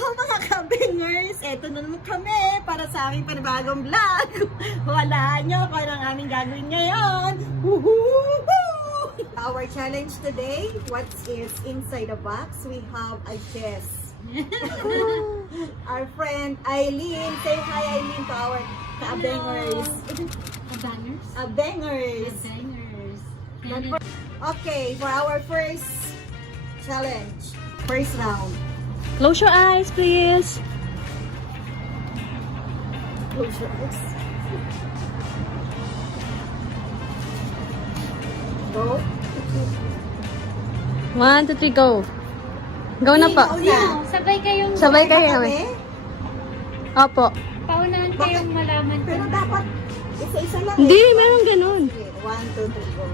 mga kabingers, eto na naman kami para sa aking panibagong vlog. Wala nyo kung anong aming gagawin ngayon. Woohoo! Our challenge today, what is inside the box? We have a chess. Our friend Eileen, say hi Eileen to our kabingers. Bangers? Abengers. Bangers. Okay, for our first challenge, first round. Close your eyes, please. Close your eyes. Go. 1, 2, 3, go. Go na po. Una. Sabay kayong Sabay kayo. Kami? Opo. paunahan Bakit? kayong malaman Pero kung dapat isa-isa lang. Hindi, meron ganun. Sige, 1, 2, 3, go.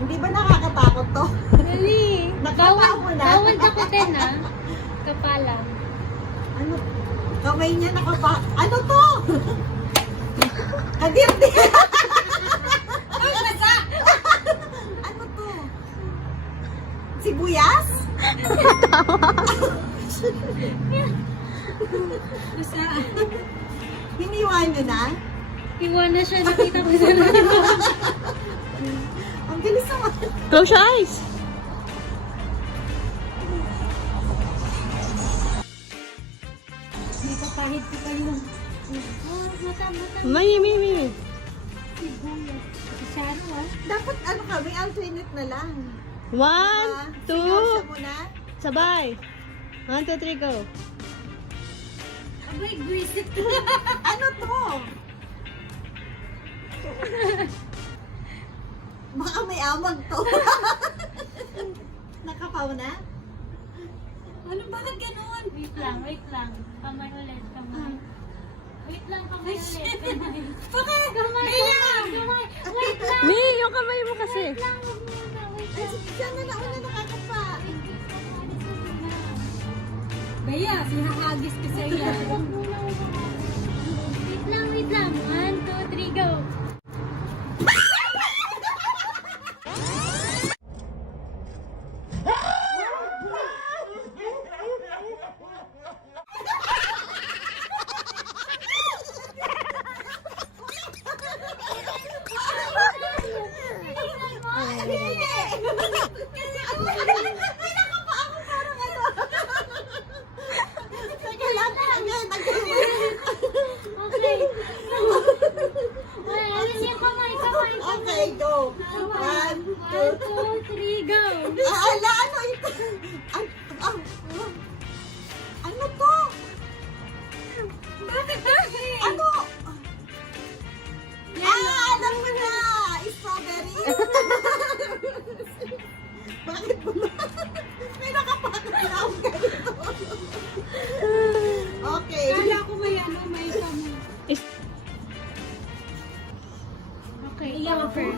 Hindi ba nakakatakot to? Dali. Nakatawa mo na. Bawal takutin ah. Kapalang. Ano? Kamay niya nakapa... Ano to? Kadirdi! Ay, nasa! Ano to? Sibuyas? Basta, Hiniwan niyo na? iwan na siya. Nakita ko sa lang. Ang galis naman. Close your eyes. May kapahid ko kayo. Mata. May. Sibuyas. Isaro ah. Dapat ano kami, alternate na lang. 1, Seryoso 2, mo na? sabay. 1, 2, 3, go. Abay, gwisit ko. Ano to? Baka may amag to. Nakapaw na? Ano, bakit ganun? Wait lang. Kamay ulit, kamay. Wait lang, kamay ulit. Kamay. Bakit? Kamay. Wait lang. May, yung kamay mo kasi. Wait lang, huwag muna. Wait Ay, lang. siya na nauna nakakapa. Baya, sinahagis ko sa iyo. Wait lang. 1, 2, 3, go. May nakapa ako parang ano. Teka lang, again. Okay. Alis yung kamay. Okay, go. 1, 2, 1, 2, 3, go. ala, ano ito? Ano to? Bakit? Ano? Alam mo na! Strawberry! Bakit mo na? May nakapakot na akong ganito. Okay. Kala ko may kamay. Okay, over.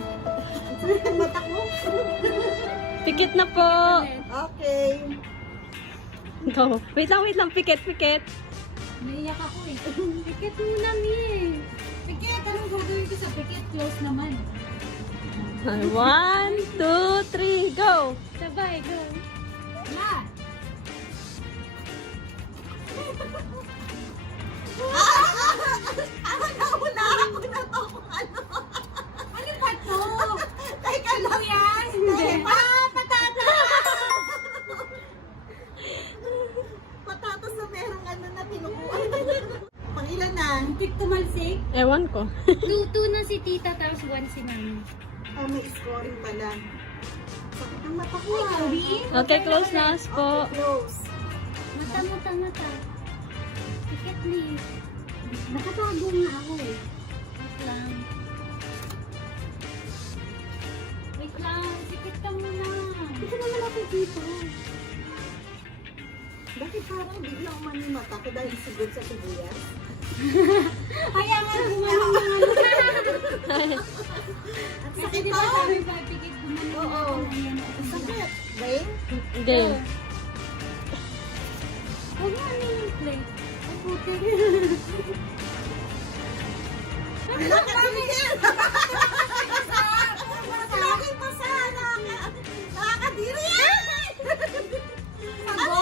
Ang mata ko. Pikit na po. Okay. Go. Wait lang. Pikit. Naiyak ako eh. Pikit muna, Mi. Pikit, anong gagawin ko sa pikit? Close naman. 1, 2, 3, go. Sabay, go. Na. Nauna ako na to kung ano. Ano ba to? Teka lang. Yan? Hindi. Ah, patatas! Patatas na merong ano na tinukuan. Pangilan na? Kit tumalsik. Ewan ko. 2 na si tita, tapos 1 si mami. Oh, may scoring pala. Sakit ang mata ko. Ay, gabi? Okay, close na po. Okay, close. Mata. Pikit ni. Nakatago nga ako eh. Wait lang. Pikit ka muna. Ito naman ako dito. Bakit parang biglang umani mata ko dahil sigod sa sibuyas? Kaya nga gumanon ng ano. At Kasi sakit di to? ba sabi ba, pikit gumanon Oo. ng ayan. Sakit. Rain? Hindi. Huwag mo ano yung plate. Ang puti. Ang nakadiri! Laging pasa! Nakakadiri! Ano?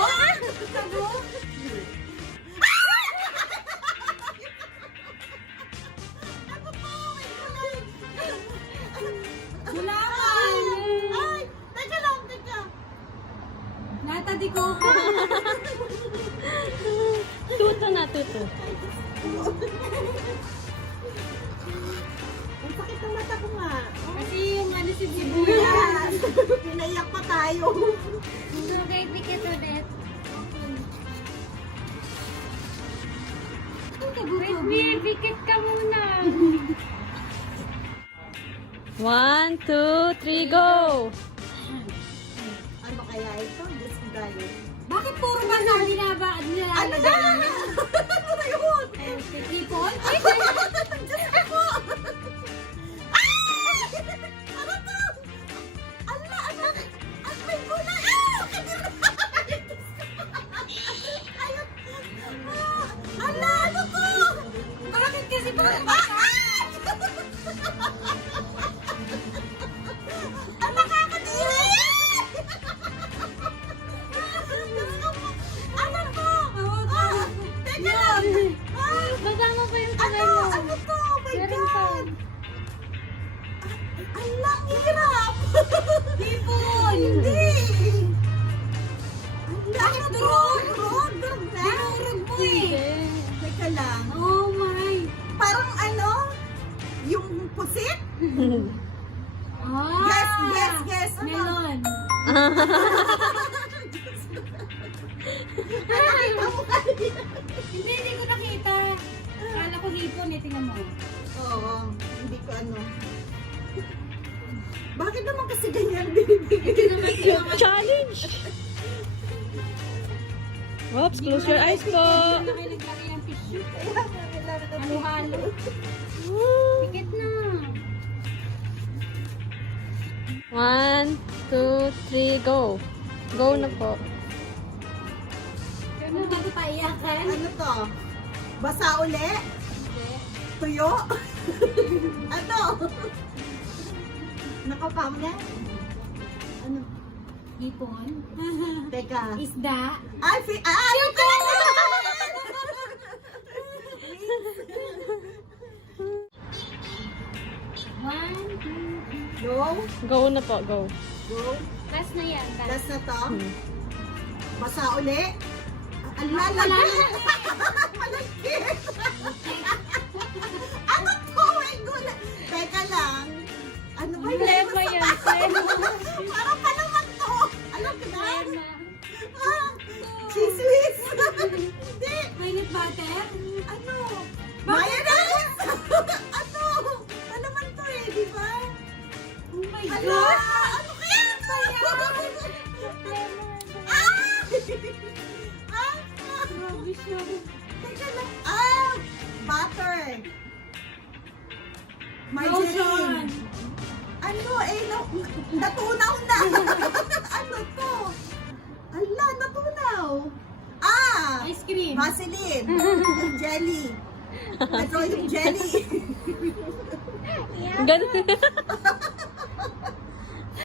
Nata di Coco. Tuto na, tuto. Ang sakit ng mata ko nga. Kasi yung ano si Bibuya. Yes! Pinaiyak pa tayo. So, kay Pikit ulit. Wait, Pikit ka muna. 1, 2, 3, go! Ano kaya ito? Diyos ko tayo. Bakit puro basa dinaba? Ano na? Ano na yun? Ipon? Diyos ko po! Ay! Ano to? Ala, ano? Ang may gulay! Ayun! Ala, ano to? Bakit kasi parang Ang nakakadiri! Ano to? Teka lang! Baba mo pa yung kamay Ano? mo. Ano to? Oh my Meron pa. God! Ang lang hirap! Ipon! Hindi! Ang lang durog! Durog na! Dinurog mo eh. Teka lang. Oh my. Parang ano? Yung pusit? Ah! Yes! Ano? Melon. Nakita mo kanina. Hindi ko nakita. Kala ko hipon eh, tingnan mo. Oo, hindi ko ano. Bakit naman kasi ganyan binibigay? Challenge! Oops, close your eyes po. Nakilaglaki ang tissue. Halo-halo. Pikit na. 1, 2, 3, go! Go na po. Ano ba ito paiyakan? Ano to? Basa uli? Tuyo? Ano? Nakapam na? Ano? Hipon. Teka. Isda. Ay, ano to? One, two, three. Go? Go na po, go. Go? Last na yan. Last na to? Hmm. Basa uli? Ang lalagyan! Malagkit! Ano to? May gulay. Teka lang. Ano ba yun? Lema yan. Lema. Parang pa naman to. Alam ko na. Lema. Ah, cheese whiz. Hindi. Mainit butter? Ano? Mayonnaise! Ano? Ano naman to eh, di ba? Oh my Ala! God! Ano kaya ito? Lemon. Ah! Ah! Grabe siya. Teka lang. Ah! Butter. Margarine. Lotion. Ano eh, natunaw na. Ano to? Ala, natunaw. Ah! Ice cream. Vaseline. Jelly. Ito yung jelly. Ganun.